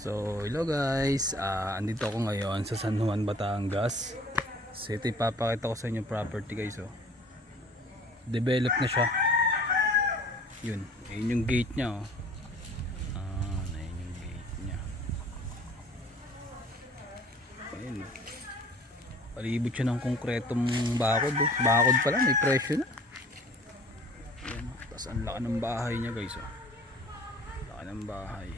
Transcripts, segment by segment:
So hello guys, andito ako ngayon sa San Juan, Batangas. So ito ipapakita ko sa inyo property guys. Develop na siya. Yun, ayun yung gate niya oh. Ayun yung gate niya. Ayun. Palibot siya ng konkretong bakod oh. Bakod pala, may presyo na. Ayan, tapos ang laki ng bahay niya guys oh. Laki ng bahay.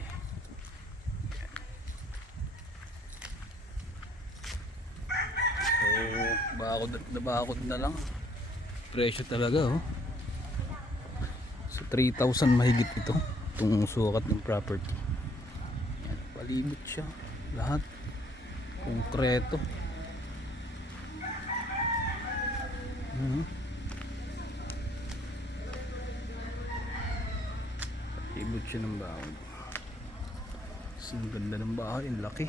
So bakod na lang. Presyo talaga oh. So 3,000 mahigit itong sukat ng property. Yan, palibot siya. Lahat konkreto. Palibot siya ng bakod. So ang ganda ng bahay, ang laki.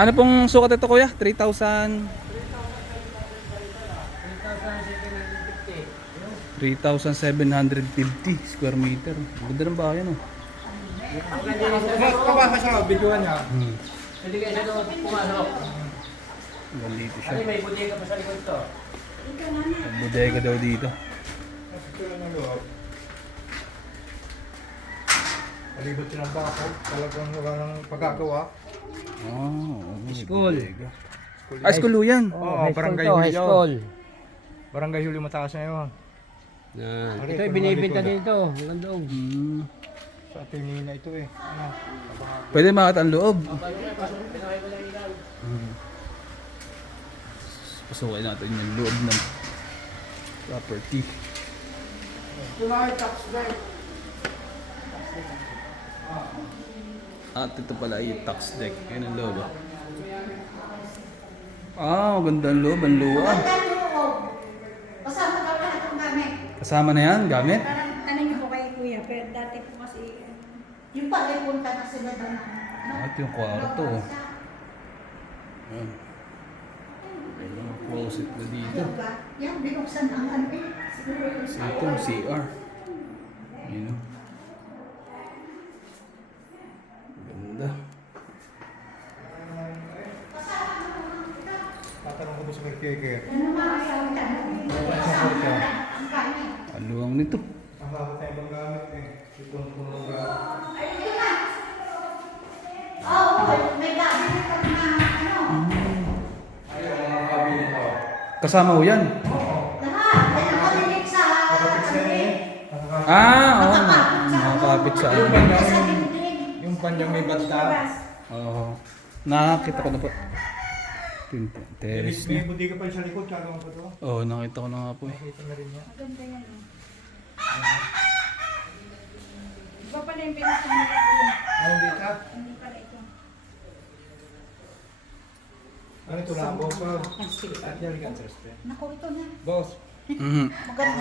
Ano pong sukat ito kuya? 3,000? 3,750 square meter. Ganda ng bahay ano? Pabasa siya, videoan niya. Hindi kayo sa loob pumasok. Nandito siya. Kasi may bodega pa sa likod to. May bodega daw dito. Palibot siya ng bako. Talagang wala ng pagkagawa. School. School yan. Oo, Barangay High Julio. school. Barangay Julio mataas na yun. Ito yung binibinta dito. Hanggang doon. Sa Atenina ito eh. Ano? Pwede makita ang loob. Pasukin natin yung loob ng property. Ito na ay tax deck. At ito pala yung tax deck. Yan ang loob ganda ang loob. Ang luwag. Kasama ka lahat ng gamit. Kasama na yan, gamit. Parang tanong niyo po kay Kuya, pero dati po kasi yung pala yung punta na sila doon. Ito yung kwarto. Yan. May mga closet na dito. Yan, binuksan ang ano eh. Siguro yung So ito yung CR. Yun o. Ganda. Tatanong ko ba sa kay ano mga asawa dyan? Ang gamit. Aluwang nito. Ang lahat tayo bang gamit eh. Itong punong gamit. Ay, ito na. Oo, may cabinet pa na ano. Ayun, mga cabinet ko. Kasama ho yan. Lahat. May nakalilit sa Nakapit sa dibdib. Oo. Nakakapit sa Yung ano. panyang, Sa dibdib. yung panyang may basta. Oo. Nakakita ko na po. Terrace May niya. bodega pa sa likod, kagawa pa to. Oo, nakita ko na nga po eh. Nakita na rin niya. Maganda yan. Iba pala yung pinasama ni Kuya. Ano dito? Hindi pala ito. Ano ito lang, boss? At yan, Naku, ito na. boss. Mhm. Maganda.